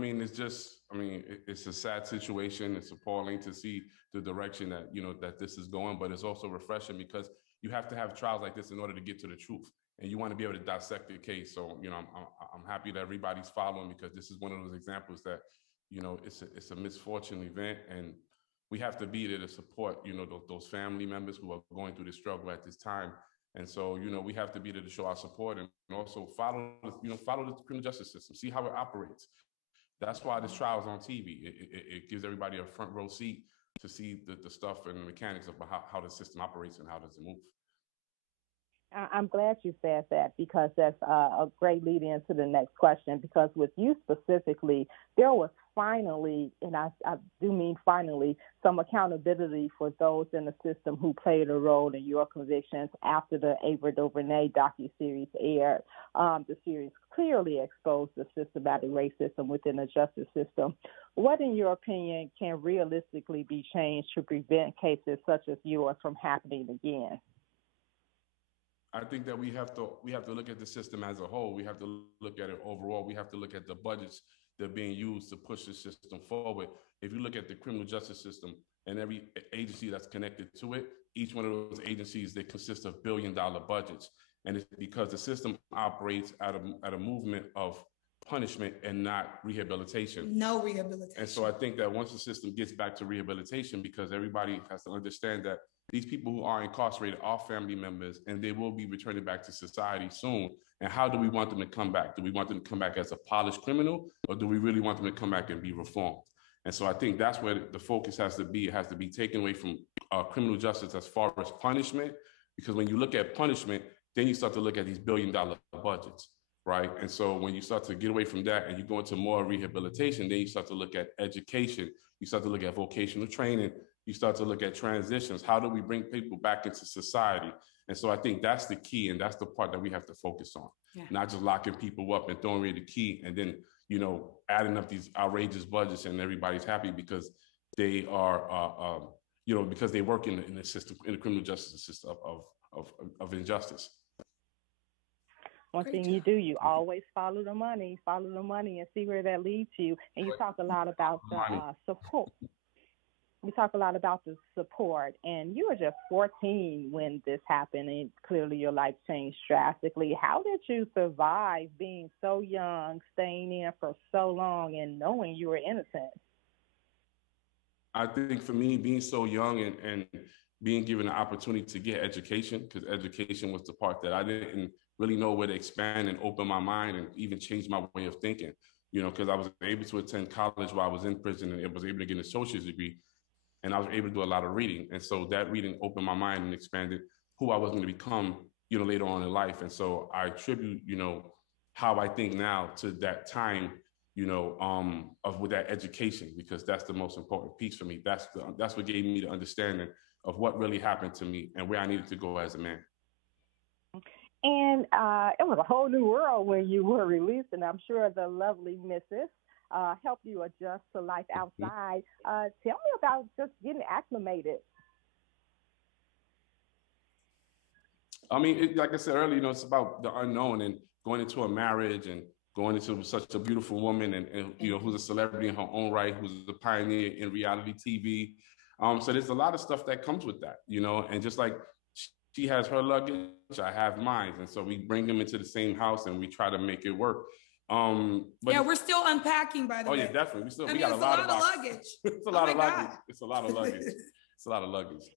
mean, it's just, I mean, it's a sad situation. It's appalling to see the direction that, that this is going, but it's also refreshing because you have to have trials like this in order to get to the truth. And you want to be able to dissect the case. So, I'm happy that everybody's following, because this is one of those examples that, it's a misfortune event, and we have to be there to support, those family members who are going through the struggle at this time. And so, we have to be there to show our support, and also follow the criminal justice system, see how it operates. That's why this trial is on TV. It gives everybody a front row seat to see the stuff and the mechanics of how the system operates and how does it move. I'm glad you said that, because that's a great lead into the next question, because with you specifically, there was finally, and I do mean finally, some accountability for those in the system who played a role in your convictions after the Ava DuVernay docuseries aired. The series clearly exposed the systematic racism within the justice system. What, in your opinion, can realistically be changed to prevent cases such as yours from happening again? I think that we have to look at the system as a whole. We have to look at it overall. We have to look at the budgets that are being used to push the system forward. If you look at the criminal justice system and every agency that's connected to it, each one of those agencies, they consist of billion-dollar budgets. And it's because the system operates at a movement of punishment and not rehabilitation. No rehabilitation. And so I think that once the system gets back to rehabilitation, because everybody has to understand that these people who are incarcerated are family members, and they will be returning back to society soon. And how do we want them to come back? Do we want them to come back as a polished criminal, or do we really want them to come back and be reformed? And so I think that's where the focus has to be. It has to be taken away from criminal justice as far as punishment, because when you look at punishment, then you start to look at these billion-dollar budgets, right? And so when you start to get away from that and you go into more rehabilitation, then you start to look at education. You start to look at vocational training. You start to look at transitions. How do we bring people back into society? And so I think that's the key, and that's the part that we have to focus on. Yeah. Not just locking people up and throwing away the key and then, adding up these outrageous budgets and everybody's happy because they are, because they work in the system, in the criminal justice system of injustice. One thing you do, you always follow the money and see where that leads you. And you talk a lot about the support. We talk a lot about the support, and you were just 14 when this happened, and clearly your life changed drastically. How did you survive being so young, staying in for so long, and knowing you were innocent? I think for me, being so young and being given the opportunity to get education, because education was the part that I didn't really know where to expand and open my mind and even change my way of thinking, because I was able to attend college while I was in prison, and I was able to get an associate's degree. And I was able to do a lot of reading. And so that reading opened my mind and expanded who I was going to become, later on in life. And so I attribute, how I think now to that time, with that education, because that's the most important piece for me. That's what gave me the understanding of what really happened to me and where I needed to go as a man. And it was a whole new world when you were released, and I'm sure the lovely Mrs. Help you adjust to life outside. Tell me about just getting acclimated. I mean, like I said earlier, it's about the unknown and going into a marriage and going into such a beautiful woman and who's a celebrity in her own right, who's a pioneer in reality TV. So there's a lot of stuff that comes with that, and just like she has her luggage, I have mine. And so we bring them into the same house and we try to make it work. But we're still unpacking, by the way. Oh yeah, definitely. We got a lot of luggage. It's a lot of luggage. It's a lot of luggage. It's a lot of luggage.